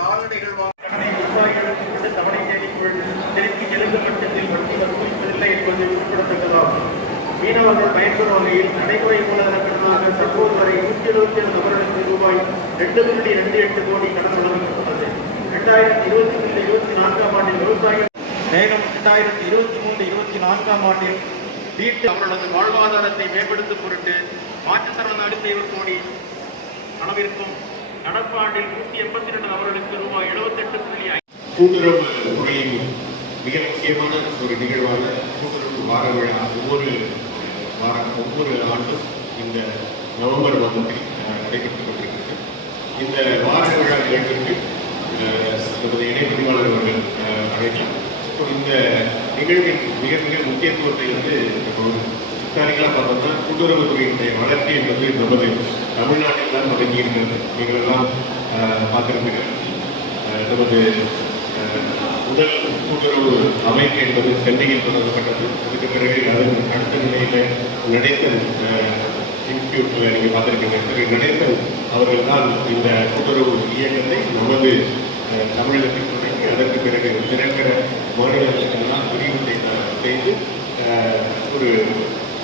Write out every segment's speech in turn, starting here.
கால்நடைகள் வாங்கி விவசாயிகளுக்கு தவணை தேதிக்குள் திருப்பி வட்டி வசூலிப்பதில்லை என்பது குறிப்பிடத்தக்கதாகும். மீனவர்கள் பயன்பெறும் வகையில் நடைமுறை மூலதன கடனாக தற்போது வரை நூற்றி எழுபத்தி ஏழு நபர்களுக்கு ரூபாய் ரெண்டு புள்ளி ரெண்டு எட்டு கோடி கடன் வழங்கப்பட்டுள்ளது. இரண்டாயிரத்தி இருபத்தி மூன்று இருபத்தி நான்காம் ஆண்டில் விவசாயிகள் மேலும் இரண்டாயிரத்தி இருபத்தி மூன்று இருபத்தி நான்காம் ஆண்டில் வீட்டு அவர்களது வாழ்வாதாரத்தை மேம்படுத்தும் பொருட்டு மாற்றுத்திறனாளி செய்வர் கோடி அளவிற்கும் நடப்பாண்டில் நூற்றி எண்பத்தி ரெண்டு நபர்களுக்கு ரூபாய் எழுபத்தெட்டு புள்ளி கூட்டுறவு துறையின் மிக முக்கியமான ஒரு நிகழ்வான கூட்டுறவு வார விழா ஒவ்வொரு வாரம் ஒவ்வொரு ஆண்டும் இந்த நவம்பர் மாதத்தில் நடைபெற்றுக் கொண்டிருக்கிறது. இந்த வார விழா நிகழ்விற்கு நமது இணை பதிவாளர் அவர்கள் அழைத்தார். இந்த நிகழ்வின் மிக மிக முக்கியத்துவத்தை வந்து நம்ம பார்த்தோம்னா பார்த்தோம்னா கூட்டுறவுத்துறையினுடைய வளர்ச்சி என்பது நமது தமிழ்நாட்டில் தான் தொடங்கி இருக்கிறது நீங்கள் எல்லாம் அஹ், நமது முதல் கூட்டுறவு அமைப்பு என்பது சென்னையில் தொடங்கப்பட்டது. அதுக்கு பிறகு அதன் அடுத்த நிலையில் நடேசன் இன்ஸ்டியூட்டில் நீங்கள் பார்த்துருக்கீங்க திரு நடேசன் அவர்கள் தான் இந்த கூட்டுறவு இயக்கத்தை நமது தமிழகத்தில் தொடங்கி அதற்கு பிறகு திறக்கிற மாநிலங்களுக்கெல்லாம் விரிவு செய்து ஒரு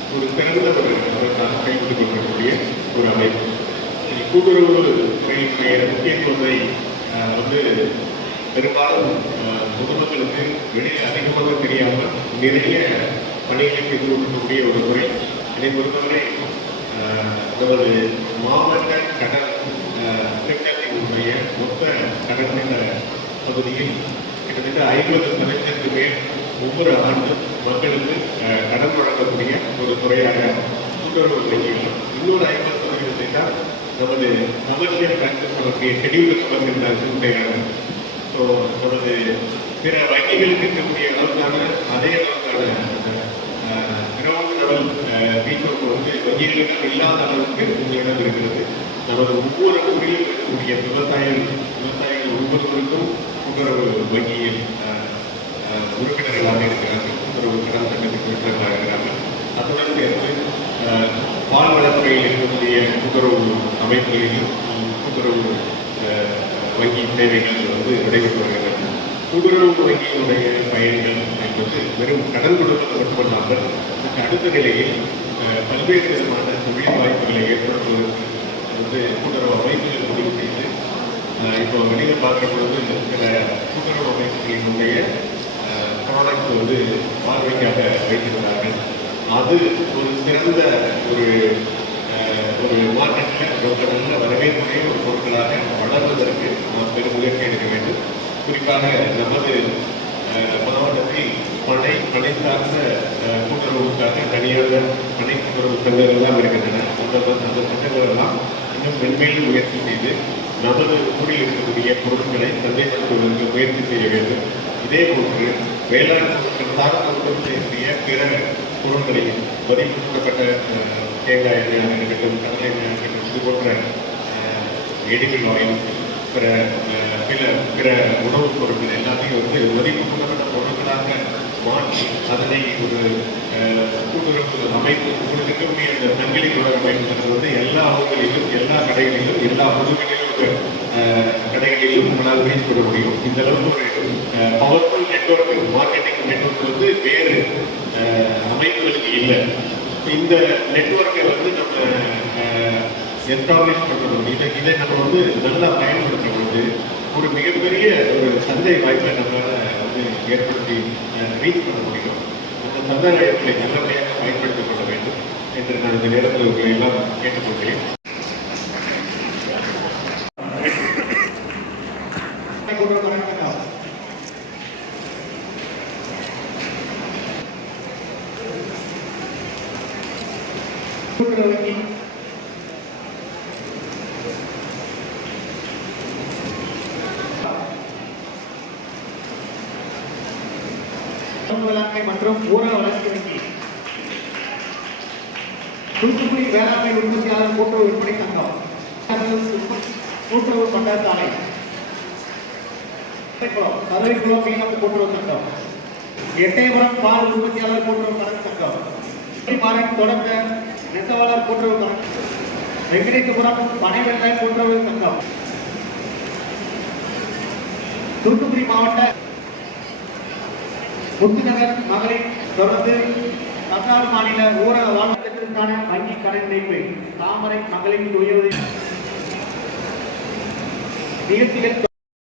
ஒரு சிறந்த ஒரு அமைப்பாக ஒரு அமைப்பு. கூட்டுறவு துறையினுடைய முக்கியத்துவத்தை அஹ், வந்து பெரும்பாலும் பொதுமக்களுக்கு வெளியில் அதிகமாக தெரியாமல் நிறைய பணிகளை செய்து கொடுக்கக்கூடிய ஒரு துறை. இதை பொறுத்தவரை அதாவது நமது மாவட்ட கடன் அஹ், திட்டத்தினுடைய மொத்த கடன் பகுதியில் கிட்டத்தட்ட ஐம்பது சதவீதத்துக்கு மேல் ஒவ்வொரு ஆண்டும் மக்களுக்கு கடன் வழங்கக்கூடிய ஒரு துறையாக கூட்டுறவு வங்கிகள் இன்னொரு ஐம்பது சதவீதத்தை தான் நமது கமர்ஷியல் பேங்க்ஸ் சொல்லக்கூடிய ஷெடியூல் கமர்ஷியல் பேங்க் ஸோ நமது பிற வங்கிகளுக்கு இருக்கக்கூடிய அளவுக்கான அதே அளவுக்கான கிரவுண்ட் லெவல் ரீசோர்ஸ் வந்து வங்கிகளுக்கு இல்லாத அளவுக்கு உங்களிடம் இருக்கிறது. நமது ஒவ்வொரு ஊரிலும் இருக்கக்கூடிய விவசாயம் விவசாயிகள் ஒவ்வொருவருக்கும் கூட்டுறவு வங்கியில் உறுப்பினர்களாக இருக்கிறார்கள் ஒரு கடன் சங்கத்துக்கு உறுப்பினர்களாக இருக்கிறார்கள் அத்துடன் சேர்த்து பால் வளத்துறையில் இருக்கக்கூடிய கூட்டுறவு அமைப்புகளிலும் கூட்டுறவு வங்கி சேவைகள் வந்து நடைபெற்று வருகின்றன கூட்டுறவு வங்கியினுடைய பயன்கள் என்பது வெறும் கடன் கொடுப்பது மட்டுமல்லாமல் அடுத்த நிலையில் பல்வேறு விதமான தொழில் வாய்ப்புகளை ஏற்படுத்துவதற்கு வந்து கூட்டுறவு அமைப்புகள் முடிவு செய்து இப்போ வெளியில் பார்க்குற பொழுது சில கூட்டுறவு அமைப்புகளினுடைய ப்ராடக்ட் வந்து பார்வைக்காக வைத்திருந்தார்கள். அது ஒரு சிறந்த ஒரு அஹ், ஒரு மார்க்கெட்டில் ரொம்ப நல்ல வரவேற்புடைய ஒரு பொருட்களாக வளர்வதற்கு நாம் பெரும் முயற்சி எடுக்க வேண்டும். குறிப்பாக நமது மாவட்டத்தில் பனை பனை சார்ந்த அஹ், கூட்டுறவுக்காக தனியாக பனை கூட்டுறவு சங்கங்கள் எல்லாம் இருக்கின்றன. அந்த அந்த சங்கங்கள் எல்லாம் இன்னும் மென்மேலும் முயற்சி செய்து நமது ஊரில் இருக்கக்கூடிய பொருட்களை சந்தைப்படுத்துவதற்கு முயற்சி செய்ய வேண்டும். இதே போன்று வேளாண் பொருட்கள் சார்ந்த உற்பத்தி செய்யக்கூடிய பிற பொருட்களையும் வரி கொடுக்கப்பட்ட தேங்காய் எண்ணெயாக இருக்கட்டும் கடலை எண்ணெயாக இருக்கட்டும் இது போன்ற எடிபிள் ஆயில் பிற அஹ், பிற பிற உணவுப் பொருட்கள் எல்லாத்தையும் வந்து மதிப்பிடப்பட்ட பொருட்களாக மாற்றி அதனை ஒரு அஹ், கூட்டுறவு அமைப்பு உங்களுக்கு இருக்கக்கூடிய அந்த சங்கிலி தொடர் அமைப்புங்கிறது வந்து எல்லா ஊர்களிலும் எல்லா கடைகளிலும் எல்லா பொதுகளிலும் கடைகளிலும் உங்களால் ரீச் பண்ண முடியும். இந்த அளவுக்கு ஒரு பவர்ஃபுல் நெட்ஒர்க் மார்க்கெட்டிங் நெட்வொர்க் வந்து வேறு uh, அமைப்புகளுக்கு இல்லை. இந்த நெட்வொர்க்கை வந்து நம்ம uh, எஸ்டாப்ளிஷ் பண்ணுறது இதை இதை நம்ம வந்து நல்லா பயன்படுத்தும் ஒரு மிகப்பெரிய ஒரு சந்தை வாய்ப்பை நம்மளால் வந்து ஏற்படுத்தி uh, ரீச் பண்ண முடியும். அந்த சந்தை வாய்ப்புகளை நல்லபடியாக பயன்படுத்திக் கொள்ள வேண்டும் என்று நான் இந்த நேரத்தில் உங்களை எல்லாம் கேட்டுக்கொள்கிறேன். கூட்டுறவு வேளாண்மை மற்றும் ஊரக வளர்ச்சி வங்கி தூத்துக்குடி வேளாண்மை உற்பத்தியாளர் கூட்டுறவு விற்பனை சங்கம். கூட்டுறவு பண்டசாலை கதவிக்குளம் மீனவ கூட்டுறவு சங்கம். எட்டயபுரம் பால் உற்பத்தியாளர் கூட்டுறவு கடன் சங்கம். மாறன் தொடர்ந்த நெசவாளர் கூட்டுறவு கடன் வெங்கடேசபுரம் பனை வெள்ளாய் கூட்டுறவு சங்கம் தூத்துக்குடி மாவட்ட முத்துநகர் மகளிர் தொடர்ந்து தமிழ்நாடு மாநில ஊரக வாழ்க்கைக்கான வங்கி கடன் இணைப்பு தாமரை மகளிர் உயர்வு நிகழ்ச்சிகள்